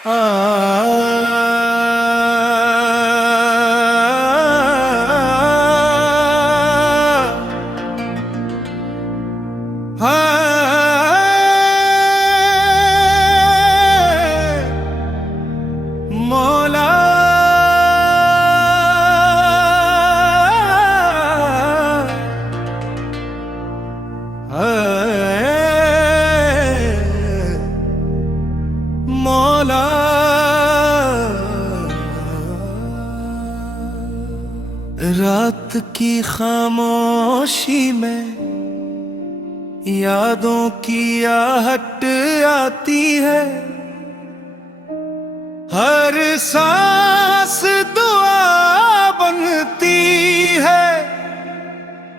मौला मौला रात की खामोशी में यादों की आहट आती है, हर सांस दुआ बनती है,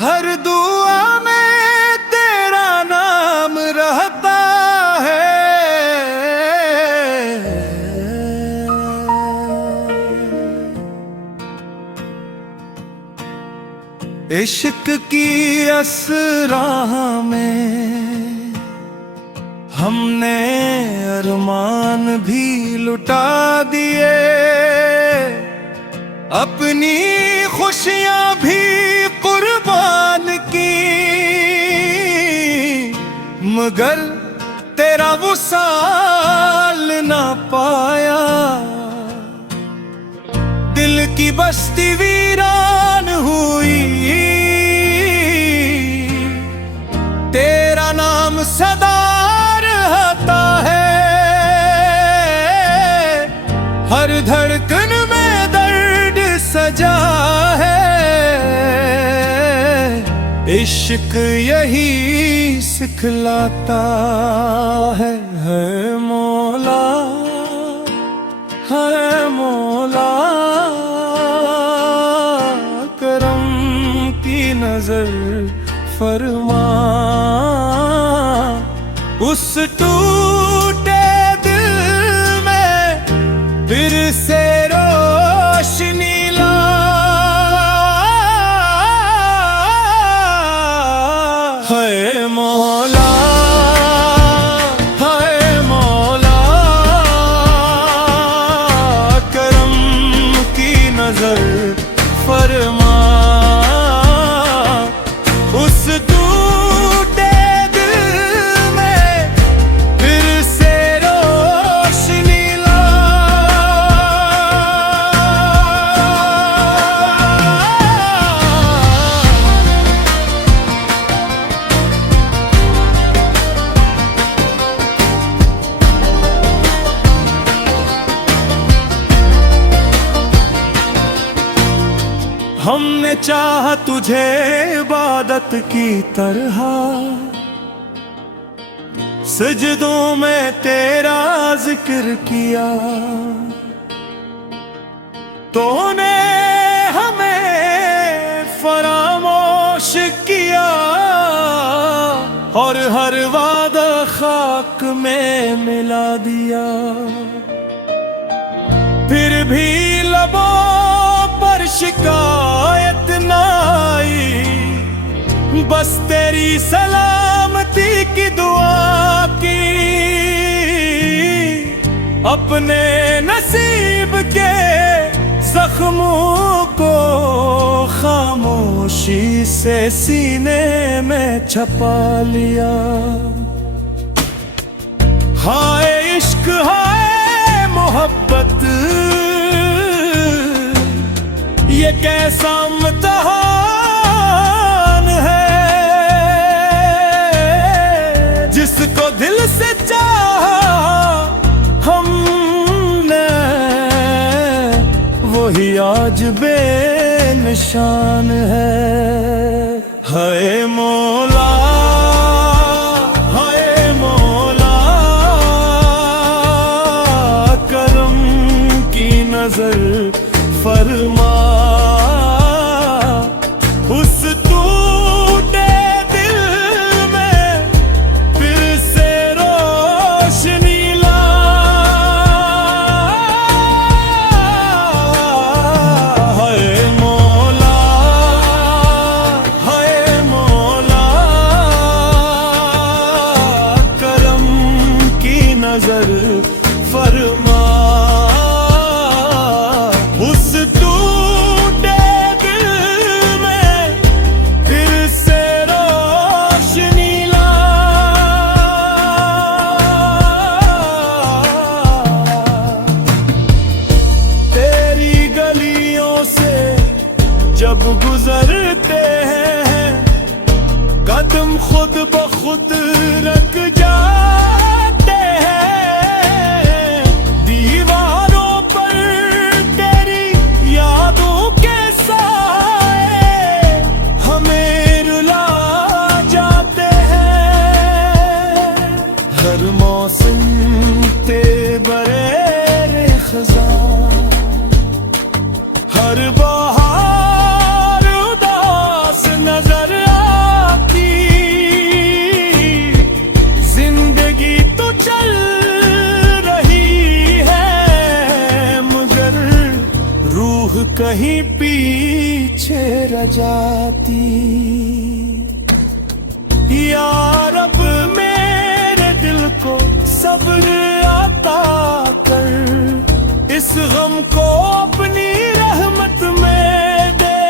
हर दुआ में तेरा नाम रहता है। इश्क की असराह में हमने अरमान भी लुटा दिए, अपनी खुशियां भी कुर्बान की, मगर तेरा वसाल ना पाया। दिल की बस्ती वीरान हुई, तेरा नाम सदा रहता है, हर धड़कन में दर्द सजा है। इश्क यही सिखलाता है मौला, है मौला। करम की नजर फरमा, उस टूटे दिल में फिर से रोशनी ला। है मौला, है मौला, करम की नजर फरमा, उस टूटे दिल में फिर से रोशनी ला। हमने चाहा तुझे इबादत की तरह, सजदों में तेरा जिक्र किया, तूने हमें फरामोश किया, और हर वादा खाक में मिला दिया। फिर भी लबों पर शिकायत ना आई, बस तेरी सलामती की दुआ की। अपने नसीब के जख्मों को खामोशी से सीने में छपा लिया। हाय इश्क, हाय मोहब्बत, ये कैसा इम्तिहान है। जिसको दिल से चाहा हमने, वही आज बेनिशान है। हाय मौला, हाय मौला, करम की नजर फरमा, उस टूटे दिल में फिर से रोशनी ला। हाय मौला, हाय मौला, करम की नजर फरमा। उस टूटे दिल में फिर से रोशनी ला। तेरी गलियों से जब गुजरते हैं कदम खुद ब खुद रख जाते हैं। दीवारों पर तेरी यादों के साए हमें रुला जाते हैं। हर मौसम ते बरेरे खज़ां, हर बहार उदास नजर आती। जिंदगी तो चल रही है मगर रूह कहीं पीछे रह जाती। या रब मेरे दिल को सब्र अता कर, इस गम को अपनी रहमत में दे।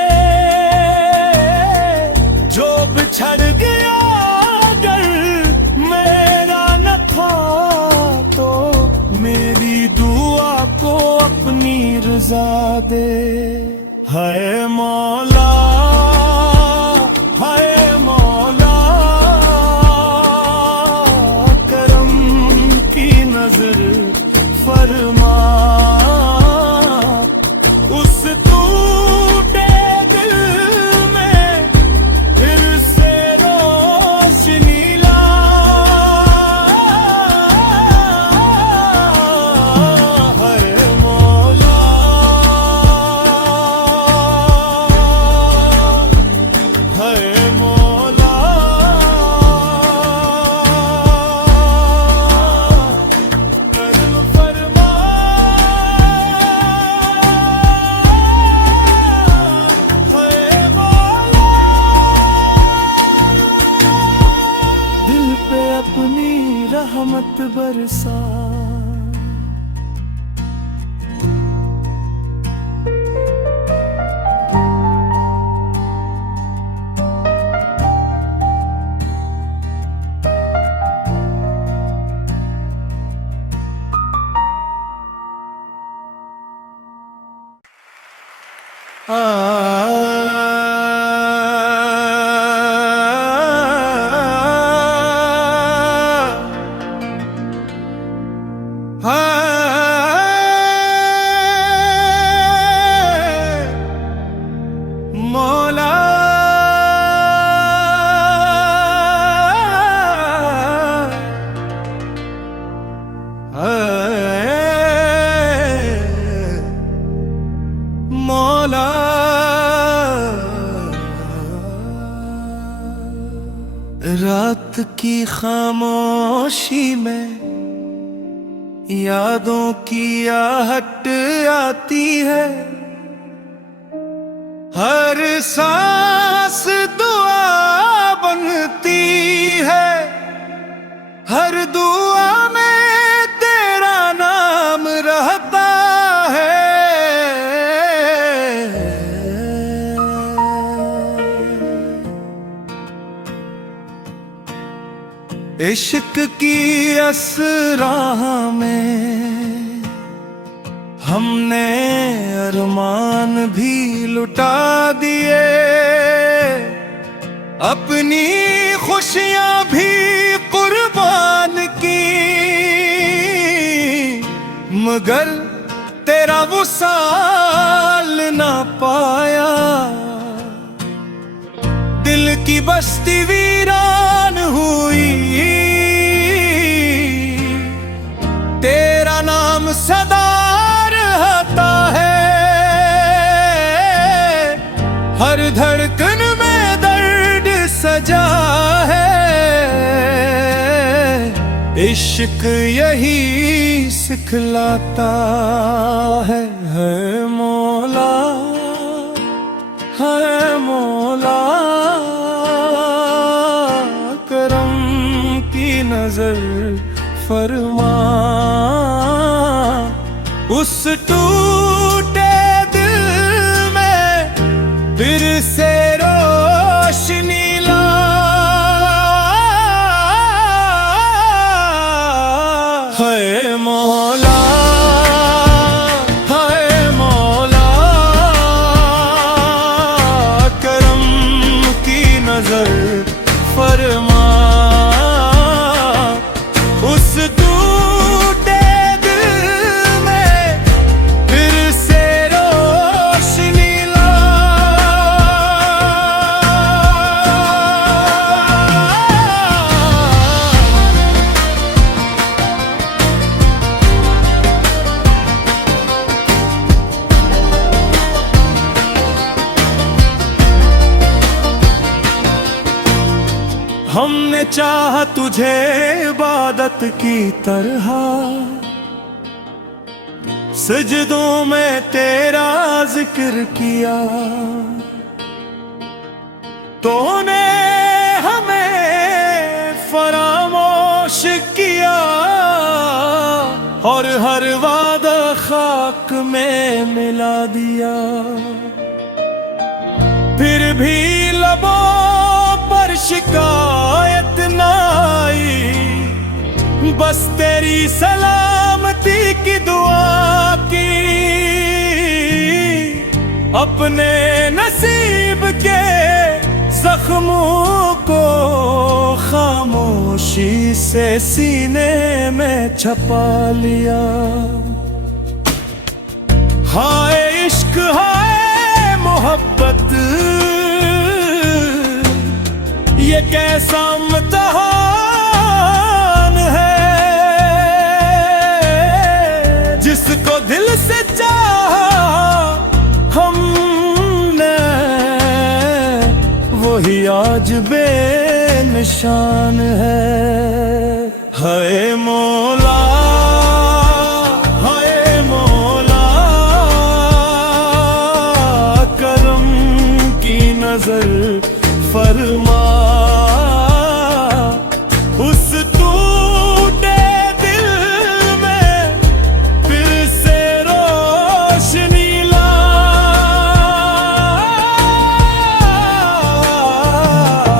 जो बिछड़ गया अगर मेरा न था तो मेरी दुआ को अपनी रजा दे। हाय मौला, हाय मौला, करम की नजर फरमा। उस टूटे दिल में फिर से रोशनी ला। हाय मौला, हाय मौला, करम फरमा। हाय मौला, दिल पे अपनी रहमत बरसा। मौला, मौला, रात की खामोशी में यादों की आहट आती है। हर सांस दुआ बनती है, हर दुआ में तेरा नाम रहता है। इश्क की असराह में हमने अरमान भी लुटा दिए, अपनी खुशियां भी कुर्बान की, मगर तेरा वसाल ना पाया। दिल की बस्ती वीरान हुई, तेरा नाम सदा रहता है। हर धड़कन में दर्द सजा है, इश्क यही सिखलाता है। मौला, है मौला, करम की नजर फरमा। उस टूटे दिल में फिर से रोशनी ला। हाय मौला, हाय मौला, करम की नजर फरमा। उस टूटे दिल में फिर से रोशनी ला। हमने चाहा तुझे इबादत की तरह, सजदों में तेरा जिक्र किया। तूने हमें फरामोश किया और हर वादा खाक में मिला दिया। फिर भी लबों पर शिकायत न आई, बस तेरी सलामती की दुआ की। अपने नसीब के जख्मों को खामोशी से सीने में छपा लिया। हाय इश्क, हाय मोहब्बत, ये कैसा इम्तिहान है। जिसको दिल से चाहा हमने, वही आज बेनिशान है। हाय मौला, हाय मौला, करम की नजर फरमा। उस टूटे दिल में फिर से रोशनी ला।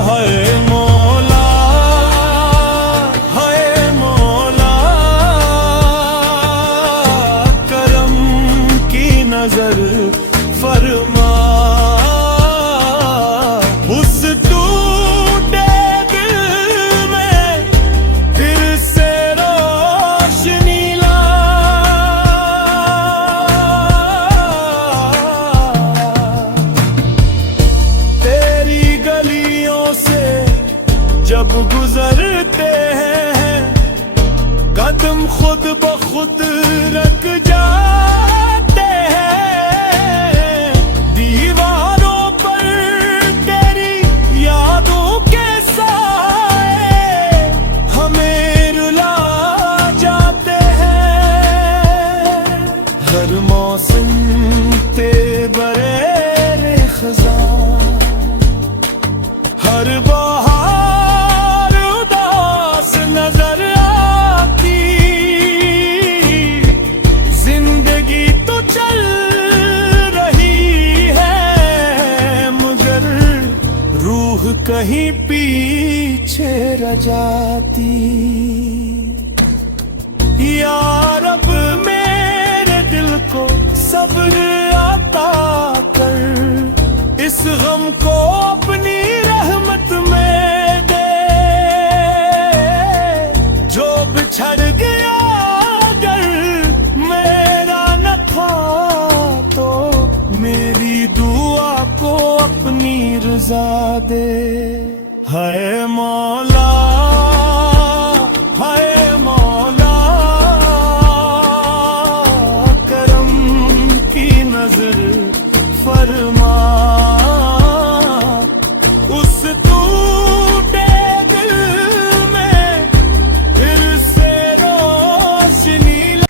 हाय मौला, हाय मौला, करम की नजर फरमा। उस टूटे दिल में फिर से रोशनी ला। तेरी गलियों से जब गुजरते हैं, कदम खुद ब खुद रख जाते हैं। दीवारों पर तेरी यादों के साए हमें रुला जाते हैं। हर मौसम ते बरेरे खज़ां, हर बहार उदास नजर आती। जिंदगी तो चल रही है, मगर रूह कहीं पीछे रह जाती। या रब मेरे दिल को सब्र अता कर, इस गम को अपनी रहमत में दे। जो बिछड़ गया अगर मेरा न था, तो मेरी दुआ को अपनी रजा दे। हाय मौला, हाय मौला, करम की नजर फरमा। उस टूटे दिल में फिर से रोशनी ला।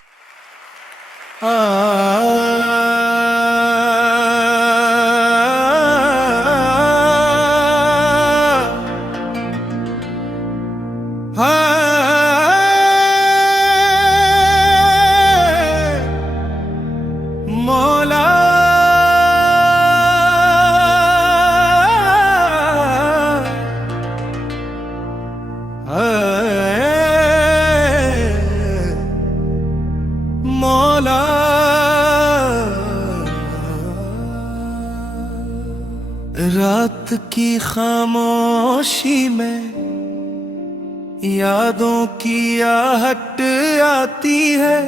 मौला। रात की खामोशी में यादों की आहट आती है,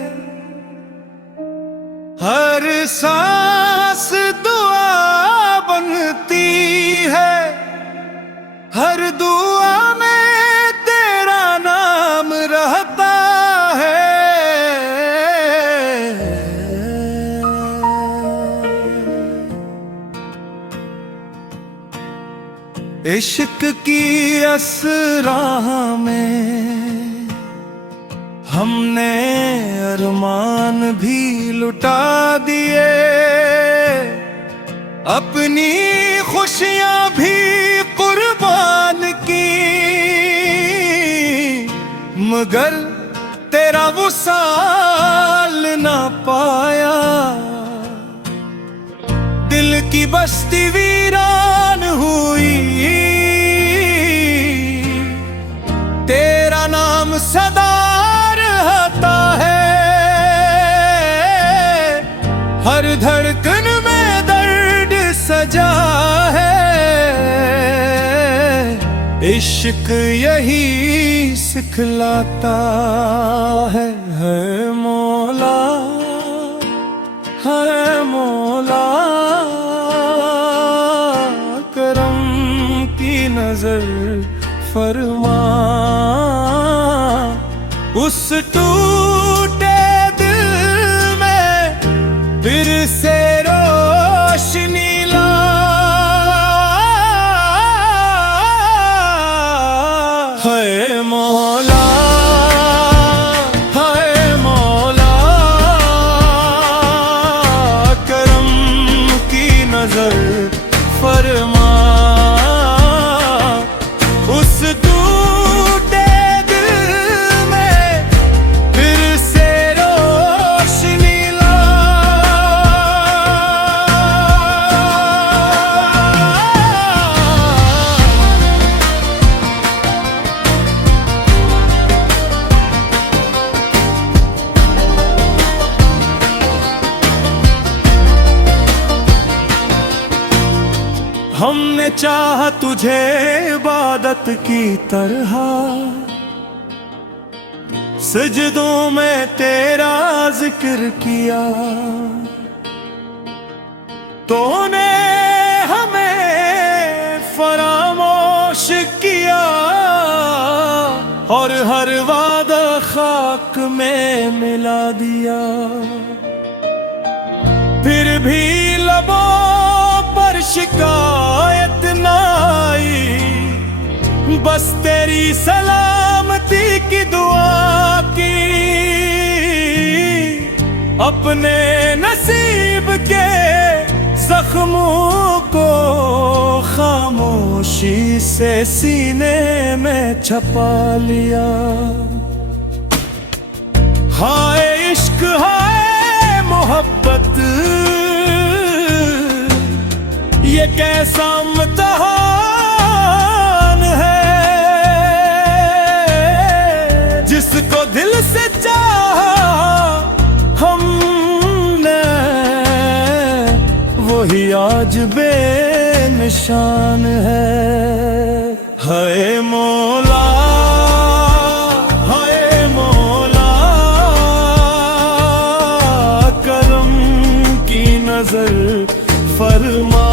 हर सांस दुआ बनती है, हर दुआ में तेरा नाम रहता है। इश्क की असराह में हमने अरमान भी लुटा दिए, अपनी खुशियां भी कुर्बान की, मगर तेरा वसाल ना पाया। दिल की बस्ती वीरान हुई, तेरा नाम सदा रहता है, हर धड़कन में दर्द सजा है। इश्क यही सिखलाता है मौला, है मौला। करम की नजर फरमा, उस टूटे दिल में फिर से रोशनी ला। है मौला, है मौला। करम की नजर फरमा, उस टूटे दिल में फिर से रोशनी ला। हमने चाहा तुझे इबादत की तरह, सजदों में तेरा जिक्र किया, तूने हमें फरामोश किया, और हर वादा खाक में मिला दिया। फिर भी लबों पर शिकायत न आई, बस तेरी सलामती की दुआ की। अपने नसीब के जख्मों को खामोशी से सीने में छपा लिया। हाय इश्क, हाय मोहब्बत, ये कैसा इम्तिहान है। जिसको दिल से चाहा हमने, वही आज बेनिशान है। हाय मौला, हाय मौला। करम की नजर फरमा,